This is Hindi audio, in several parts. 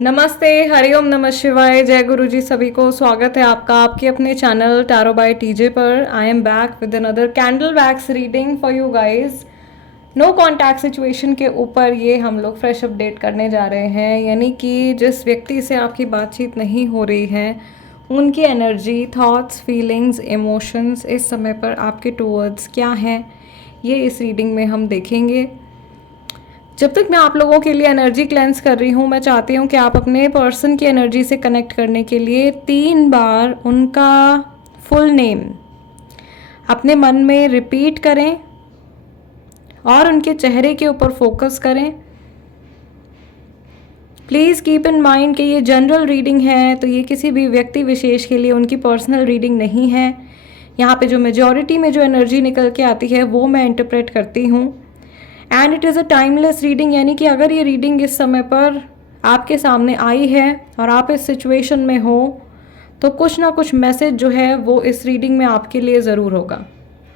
नमस्ते, हरिओम नमः शिवाय, जय गुरु जी। सभी को स्वागत है आपका आपके अपने चैनल टैरो बाय टीजे पर। I am back with another candle wax reading for you guys. No contact situation के ऊपर ये हम लोग फ्रेश अपडेट करने जा रहे हैं, यानी कि जिस व्यक्ति से आपकी बातचीत नहीं हो रही है उनकी एनर्जी, थॉट्स, फीलिंग्स, इमोशंस इस समय पर आपके टूवर्ड्स क्या हैं, ये इस रीडिंग में हम देखेंगे। जब तक मैं आप लोगों के लिए एनर्जी क्लेंस कर रही हूँ, मैं चाहती हूँ कि आप अपने पर्सन की एनर्जी से कनेक्ट करने के लिए 3 बार उनका फुल नेम अपने मन में रिपीट करें और उनके चेहरे के ऊपर फोकस करें। प्लीज़ कीप इन माइंड कि ये जनरल रीडिंग है, तो ये किसी भी व्यक्ति विशेष के लिए उनकी पर्सनल रीडिंग नहीं है। यहाँ पे जो मेजॉरिटी में जो एनर्जी निकल के आती है वो मैं इंटरप्रेट करती हूँ। And it is a timeless reading, यानी कि अगर ये रीडिंग इस समय पर आपके सामने आई है और आप इस सिचुएशन में हो तो कुछ ना कुछ मैसेज जो है वो इस रीडिंग में आपके लिए ज़रूर होगा।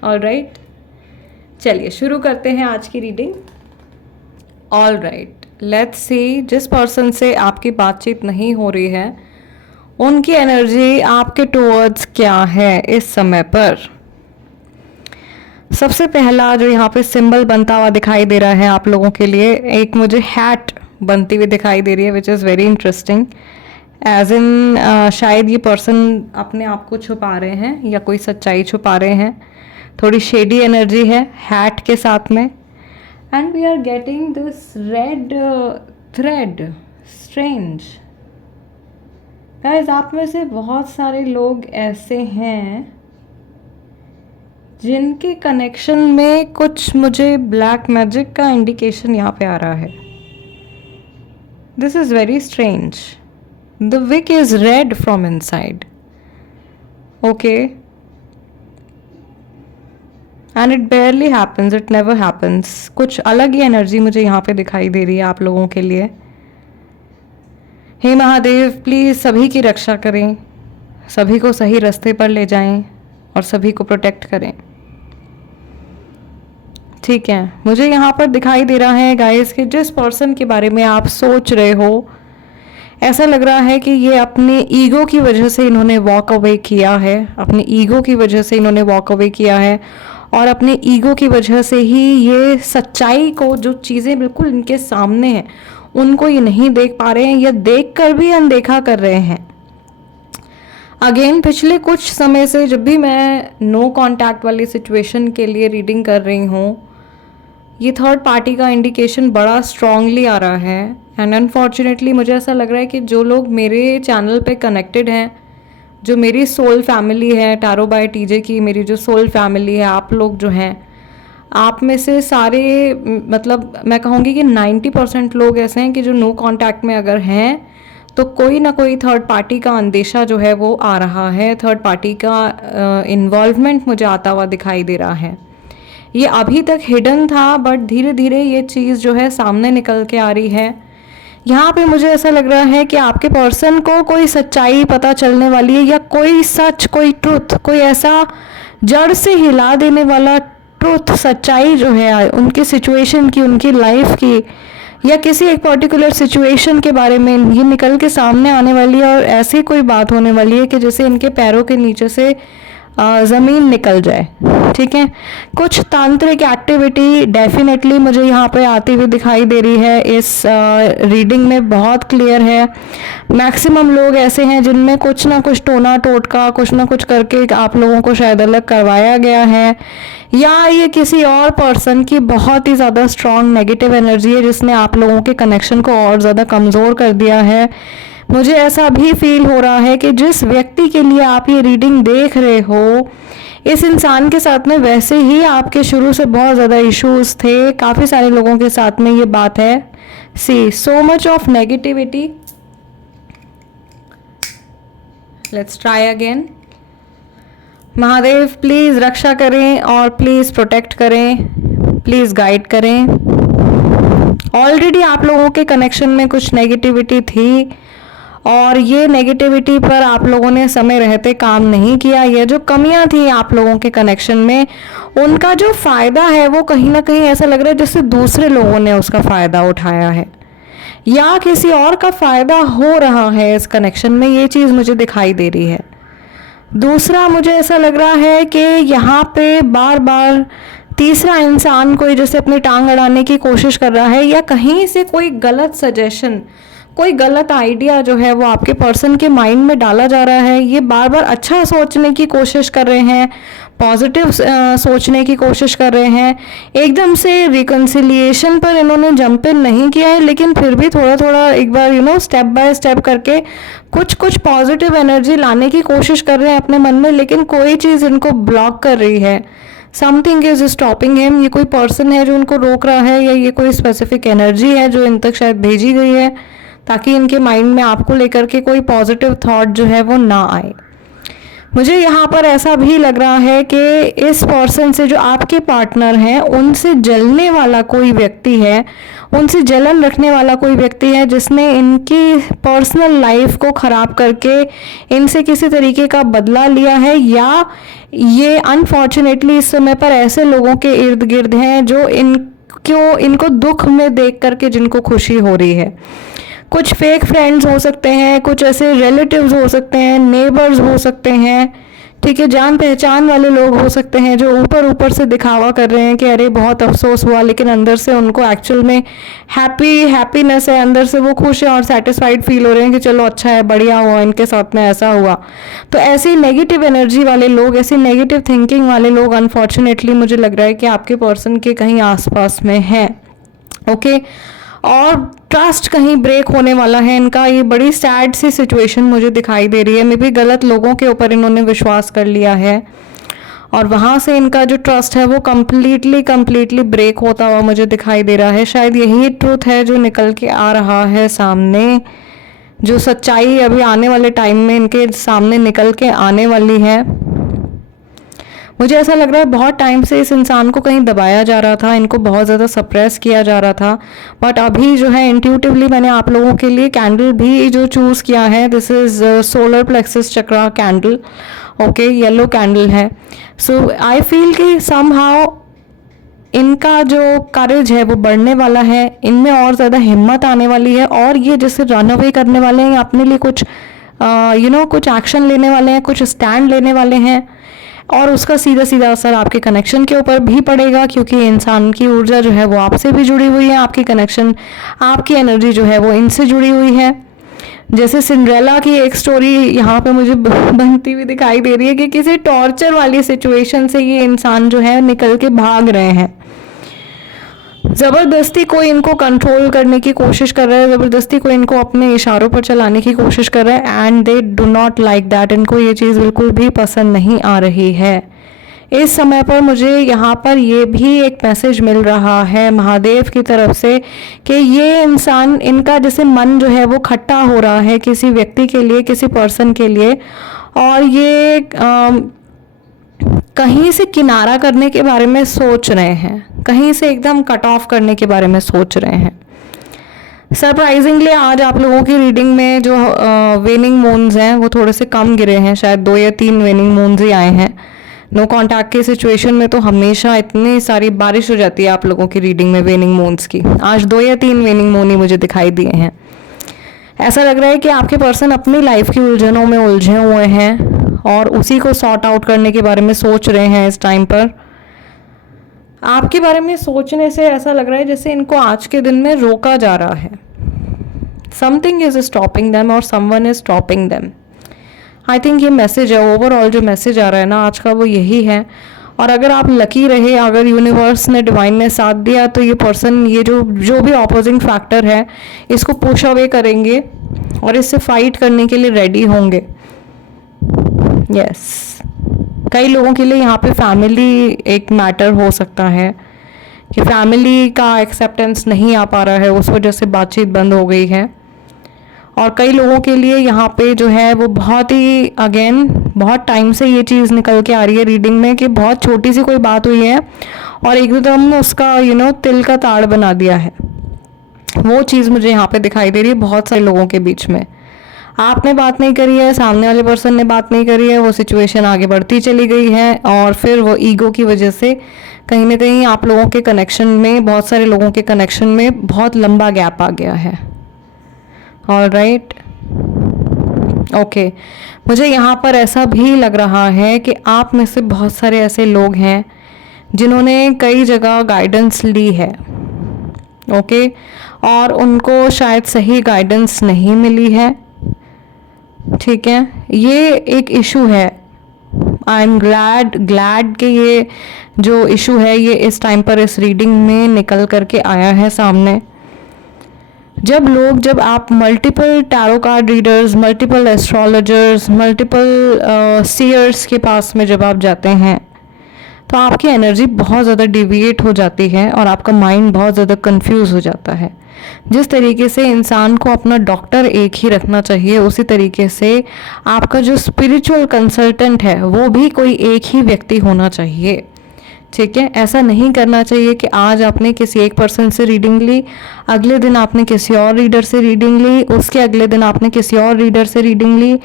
ऑलराइट, चलिए शुरू करते हैं आज की रीडिंग। ऑलराइट, लेट्स सी जिस पर्सन से आपकी बातचीत नहीं हो रही है उनकी एनर्जी आपके टुवर्ड्स क्या है इस समय पर। सबसे पहला जो यहाँ पे सिंबल बनता हुआ दिखाई दे रहा है आप लोगों के लिए, एक मुझे हैट बनती हुई दिखाई दे रही है, which is very interesting. As in शायद ये पर्सन अपने आप को छुपा रहे हैं या कोई सच्चाई छुपा रहे हैं। थोड़ी शेडी एनर्जी है हैट के साथ में। And we are getting this red thread, strange. Guys, आप में से बहुत सारे लोग ऐसे हैं जिनके कनेक्शन में कुछ मुझे ब्लैक मैजिक का इंडिकेशन यहाँ पे आ रहा है। This is very strange. The wick is red from inside, okay, and it barely happens, it never happens. कुछ अलग ही एनर्जी मुझे यहाँ पे दिखाई दे रही है आप लोगों के लिए। हे महादेव, प्लीज़ सभी की रक्षा करें, सभी को सही रास्ते पर ले जाएं और सभी को प्रोटेक्ट करें। ठीक है, मुझे यहाँ पर दिखाई दे रहा है गाइस कि जिस पर्सन के बारे में आप सोच रहे हो, ऐसा लग रहा है कि ये अपने ईगो की वजह से इन्होंने वॉक अवे किया है, अपने ईगो की वजह से इन्होंने वॉक अवे किया है और अपने ईगो की वजह से ही ये सच्चाई को, जो चीज़ें बिल्कुल इनके सामने हैं उनको ये नहीं देख पा रहे हैं या देख कर भी अनदेखा कर रहे हैं। अगेन, पिछले कुछ समय से जब भी मैं नो कॉन्टैक्ट वाली सिचुएशन के लिए रीडिंग कर रही हूँ, ये थर्ड पार्टी का इंडिकेशन बड़ा स्ट्रांगली आ रहा है। एंड अनफॉर्चुनेटली मुझे ऐसा लग रहा है कि जो लोग मेरे चैनल पे कनेक्टेड हैं, जो मेरी सोल फैमिली है टैरो बाय टीजे की, मेरी जो सोल फैमिली है, आप लोग जो हैं, आप में से सारे, मतलब मैं कहूँगी कि 90% लोग ऐसे हैं कि जो नो कॉन्टैक्ट में अगर हैं तो कोई ना कोई थर्ड पार्टी का अंदेशा जो है वो आ रहा है, थर्ड पार्टी का इन्वॉल्वमेंट मुझे आता हुआ दिखाई दे रहा है। ये अभी तक हिडन था बट धीरे धीरे ये चीज़ जो है सामने निकल के आ रही है। यहाँ पे मुझे ऐसा लग रहा है कि आपके पर्सन को कोई सच्चाई पता चलने वाली है या कोई सच, कोई ट्रुथ, कोई ऐसा जड़ से हिला देने वाला ट्रुथ, सच्चाई जो है उनकी सिचुएशन की, उनकी लाइफ की या किसी एक पर्टिकुलर सिचुएशन के बारे में ये निकल के सामने आने वाली है। और ऐसी कोई बात होने वाली है कि जैसे इनके पैरों के नीचे से ज़मीन निकल जाए। ठीक है, कुछ तांत्रिक एक्टिविटी डेफिनेटली मुझे यहाँ पे आती हुई दिखाई दे रही है। इस रीडिंग में बहुत क्लियर है, मैक्सिमम लोग ऐसे हैं जिनमें कुछ ना कुछ टोना टोटका, कुछ ना कुछ करके आप लोगों को शायद अलग करवाया गया है, या ये किसी और पर्सन की बहुत ही ज़्यादा स्ट्रॉन्ग नेगेटिव एनर्जी है जिसने आप लोगों के कनेक्शन को और ज़्यादा कमज़ोर कर दिया है। मुझे ऐसा भी फील हो रहा है कि जिस व्यक्ति के लिए आप ये रीडिंग देख रहे हो, इस इंसान के साथ में वैसे ही आपके शुरू से बहुत ज़्यादा इश्यूज थे, काफ़ी सारे लोगों के साथ में ये बात है। See so much of negativity. Let's try again. Mahadev, please रक्षा करें और प्लीज़ प्रोटेक्ट करें, प्लीज़ गाइड करें। ऑलरेडी आप लोगों के कनेक्शन में कुछ नेगेटिविटी थी और ये नेगेटिविटी पर आप लोगों ने समय रहते काम नहीं किया। ये जो कमियां थी आप लोगों के कनेक्शन में, उनका जो फ़ायदा है वो कहीं ना कहीं ऐसा लग रहा है जैसे दूसरे लोगों ने उसका फ़ायदा उठाया है। या किसी और का फ़ायदा हो रहा है इस कनेक्शन में, ये चीज़ मुझे दिखाई दे रही है। दूसरा, मुझे ऐसा लग रहा है कि यहाँ पे बार बार तीसरा इंसान कोई जैसे अपनी टांग अड़ाने की कोशिश कर रहा है, या कहीं से कोई गलत सजेशन, कोई गलत आइडिया जो है वो आपके पर्सन के माइंड में डाला जा रहा है। ये बार बार अच्छा सोचने की कोशिश कर रहे हैं, पॉजिटिव सोचने की कोशिश कर रहे हैं। एकदम से रिकन्सिलिएशन पर इन्होंने जंप इन नहीं किया है, लेकिन फिर भी थोड़ा थोड़ा एक बार स्टेप बाय स्टेप करके कुछ कुछ पॉजिटिव एनर्जी लाने की कोशिश कर रहे हैं अपने मन में, लेकिन कोई चीज़ इनको ब्लॉक कर रही है। Something is stopping him. ये कोई पर्सन है जो उनको रोक रहा है, या ये कोई स्पेसिफिक एनर्जी है जो इन तक शायद भेजी गई है ताकि इनके माइंड में आपको लेकर के कोई पॉजिटिव थॉट जो है वो ना आए। मुझे यहाँ पर ऐसा भी लग रहा है कि इस पर्सन से, जो आपके पार्टनर हैं, उनसे जलने वाला कोई व्यक्ति है, उनसे जलन रखने वाला कोई व्यक्ति है जिसने इनकी पर्सनल लाइफ को ख़राब करके इनसे किसी तरीके का बदला लिया है, या ये अनफॉर्चुनेटली इस समय पर ऐसे लोगों के इर्द गिर्द हैं जो इनको दुख में देख करके जिनको खुशी हो रही है। कुछ फेक फ्रेंड्स हो सकते हैं, कुछ ऐसे रिलेटिव्स हो सकते हैं, नेबर्स हो सकते हैं, ठीक है, जान पहचान वाले लोग हो सकते हैं जो ऊपर ऊपर से दिखावा कर रहे हैं कि अरे बहुत अफसोस हुआ, लेकिन अंदर से उनको एक्चुअल में हैप्पीनेस है, अंदर से वो खुश है और सेटिस्फाइड फील हो रहे हैं कि चलो अच्छा है, बढ़िया हुआ, इनके साथ में ऐसा हुआ। तो ऐसी नेगेटिव एनर्जी वाले लोग, ऐसी नेगेटिव थिंकिंग वाले लोग अनफॉर्चुनेटली मुझे लग रहा है कि आपके पर्सन के कहीं आसपास में हैं। ओके, और ट्रस्ट कहीं ब्रेक होने वाला है इनका। ये बड़ी सैड सी सिचुएशन मुझे दिखाई दे रही है। मे बी गलत लोगों के ऊपर इन्होंने विश्वास कर लिया है और वहाँ से इनका जो ट्रस्ट है वो कम्प्लीटली ब्रेक होता हुआ मुझे दिखाई दे रहा है। शायद यही ट्रूथ है जो निकल के आ रहा है सामने, जो सच्चाई अभी आने वाले टाइम में इनके सामने निकल के आने वाली है। मुझे ऐसा लग रहा है बहुत टाइम से इस इंसान को कहीं दबाया जा रहा था, इनको बहुत ज़्यादा सप्रेस किया जा रहा था, बट अभी जो है इंट्यूटिवली मैंने आप लोगों के लिए कैंडल भी जो चूज़ किया है, this is solar plexus chakra candle. Okay, yellow candle है। सो आई फील कि समहाउ इनका जो करेज है वो बढ़ने वाला है, इनमें और ज़्यादा हिम्मत आने वाली है, और ये जैसे रन अवे करने वाले हैं, अपने लिए कुछ कुछ एक्शन लेने वाले हैं, कुछ स्टैंड लेने वाले हैं, और उसका सीधा सीधा असर आपके कनेक्शन के ऊपर भी पड़ेगा, क्योंकि इंसान की ऊर्जा जो है वो आपसे भी जुड़ी हुई है, आपकी कनेक्शन, आपकी एनर्जी जो है वो इनसे जुड़ी हुई है। जैसे सिंड्रेला की एक स्टोरी यहाँ पे मुझे बनती हुई दिखाई दे रही है कि किसी टॉर्चर वाली सिचुएशन से ये इंसान जो है निकल के भाग रहे हैं। ज़बरदस्ती कोई इनको कंट्रोल करने की कोशिश कर रहा है, ज़बरदस्ती कोई इनको अपने इशारों पर चलाने की कोशिश कर रहा है, and they do not like that. इनको ये चीज़ बिल्कुल भी पसंद नहीं आ रही है। इस समय पर मुझे यहाँ पर ये भी एक मैसेज मिल रहा है महादेव की तरफ से कि ये इंसान, इनका जैसे मन जो है वो खट्टा हो रहा है किसी व्यक्ति के लिए, किसी पर्सन के लिए, और ये कहीं से किनारा करने के बारे में सोच रहे हैं, कहीं से एकदम कट ऑफ करने के बारे में सोच रहे हैं। सरप्राइजिंगली आज आप लोगों की रीडिंग में जो वेनिंग मून्स हैं वो थोड़े से कम गिरे हैं, शायद 2 या 3 वेनिंग मून्स ही आए हैं। नो कॉन्टैक्ट के सिचुएशन में तो हमेशा इतनी सारी बारिश हो जाती है आप लोगों की रीडिंग में वेनिंग मून्स की। आज 2 या 3 वेनिंग मून ही मुझे दिखाई दिए हैं। ऐसा लग रहा है कि आपके पर्सन अपनी लाइफ की उलझनों में उलझे हुए हैं और उसी को सॉर्ट आउट करने के बारे में सोच रहे हैं। इस टाइम पर आपके बारे में सोचने से ऐसा लग रहा है जैसे इनको आज के दिन में रोका जा रहा है। समथिंग इज स्टॉपिंग देम और someone is stopping them. I think ये मैसेज है, ओवरऑल जो मैसेज आ रहा है ना आज का वो यही है। और अगर आप लकी रहे, अगर यूनिवर्स ने, डिवाइन ने साथ दिया, तो ये पर्सन, ये जो भी ऑपोजिंग फैक्टर है, इसको पुश अवे करेंगे और इससे फाइट करने के लिए रेडी होंगे। यस, कई लोगों के लिए यहाँ पे फैमिली एक मैटर हो सकता है कि फैमिली का एक्सेप्टेंस नहीं आ पा रहा है, उस वजह से बातचीत बंद हो गई है। और कई लोगों के लिए यहाँ पे जो है वो बहुत ही, अगेन बहुत टाइम से ये चीज़ निकल के आ रही है रीडिंग में कि बहुत छोटी सी कोई बात हुई है और एकदम उसका तिल का ताड़ बना दिया है। वो चीज़ मुझे यहाँ पे दिखाई दे रही है बहुत सारे लोगों के बीच में। आपने बात नहीं करी है, सामने वाले पर्सन ने बात नहीं करी है, वो सिचुएशन आगे बढ़ती चली गई है और फिर वो ईगो की वजह से कहीं ना कहीं आप लोगों के कनेक्शन में, बहुत सारे लोगों के कनेक्शन में बहुत लंबा गैप आ गया है। Alright, okay. मुझे यहाँ पर ऐसा भी लग रहा है कि आप में से बहुत सारे ऐसे लोग हैं जिन्होंने कई जगह गाइडेंस ली है, ओके, और उनको शायद सही गाइडेंस नहीं मिली है, ठीक है। ये एक इशू है। आई एम ग्लैड कि ये जो इशू है ये इस टाइम पर इस रीडिंग में निकल करके आया है सामने। जब आप multiple tarot card readers, multiple astrologers, multiple seers के पास में जब आप जाते हैं तो आपकी एनर्जी बहुत ज़्यादा डिविएट हो जाती है और आपका माइंड बहुत ज़्यादा कंफ्यूज हो जाता है। जिस तरीके से इंसान को अपना डॉक्टर एक ही रखना चाहिए, उसी तरीके से आपका जो स्पिरिचुअल कंसल्टेंट है वो भी कोई एक ही व्यक्ति होना चाहिए, ठीक है। ऐसा नहीं करना चाहिए कि आज आपने किसी एक पर्सन से रीडिंग ली, अगले दिन आपने किसी और रीडर से रीडिंग ली, उसके अगले दिन आपने किसी और रीडर से रीडिंग ली।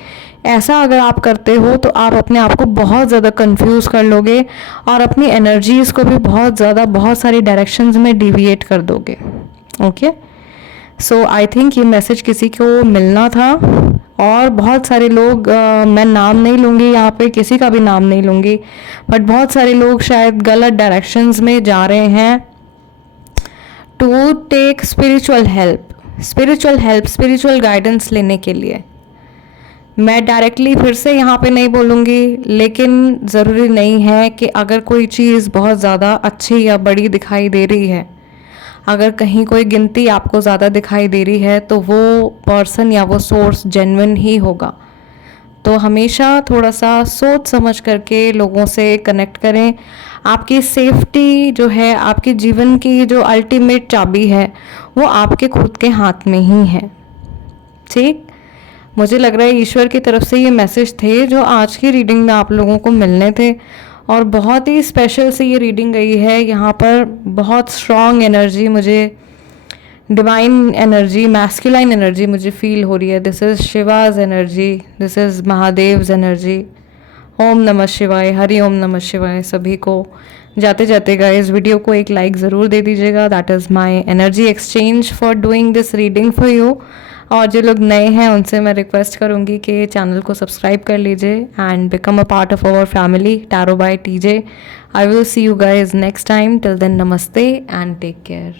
ऐसा अगर आप करते हो तो आप अपने आप को बहुत ज़्यादा कंफ्यूज कर लोगे और अपनी एनर्जीज़ को भी बहुत सारी डायरेक्शंस में डिविएट कर दोगे, ओके। सो आई थिंक ये मैसेज किसी को मिलना था और बहुत सारे लोग, मैं नाम नहीं लूँगी यहाँ पे, किसी का भी नाम नहीं लूँगी, बट बहुत सारे लोग शायद गलत डायरेक्शंस में जा रहे हैं to take spiritual help, spiritual guidance लेने के लिए। मैं डायरेक्टली फिर से यहाँ पे नहीं बोलूँगी, लेकिन ज़रूरी नहीं है कि अगर कोई चीज़ बहुत ज़्यादा अच्छी या बड़ी दिखाई दे रही है, अगर कहीं कोई गिनती आपको ज़्यादा दिखाई दे रही है तो वो पर्सन या वो सोर्स जेन्युइन ही होगा। तो हमेशा थोड़ा सा सोच समझ करके लोगों से कनेक्ट करें। आपकी सेफ्टी जो है, आपके जीवन की जो अल्टीमेट चाबी है वो आपके खुद के हाथ में ही है, ठीक। मुझे लग रहा है ईश्वर की तरफ से ये मैसेज थे जो आज की रीडिंग में आप लोगों को मिलने थे और बहुत ही स्पेशल से ये रीडिंग गई है। यहाँ पर बहुत स्ट्रॉन्ग एनर्जी, मुझे डिवाइन एनर्जी, मैस्कुलाइन एनर्जी मुझे फील हो रही है। This is Shiva's energy, this is Mahadev's energy. ओम नमः शिवाय, हरि ओम नमः शिवाय। सभी को जाते जाते गाइस वीडियो को एक लाइक ज़रूर दे दीजिएगा। That is my energy exchange for doing this reading for you. और जो लोग नए हैं उनसे मैं रिक्वेस्ट करूँगी कि चैनल को सब्सक्राइब कर लीजिए and become a part of our family tarot by TJ. I will see you guys next time. Till then namaste and take care.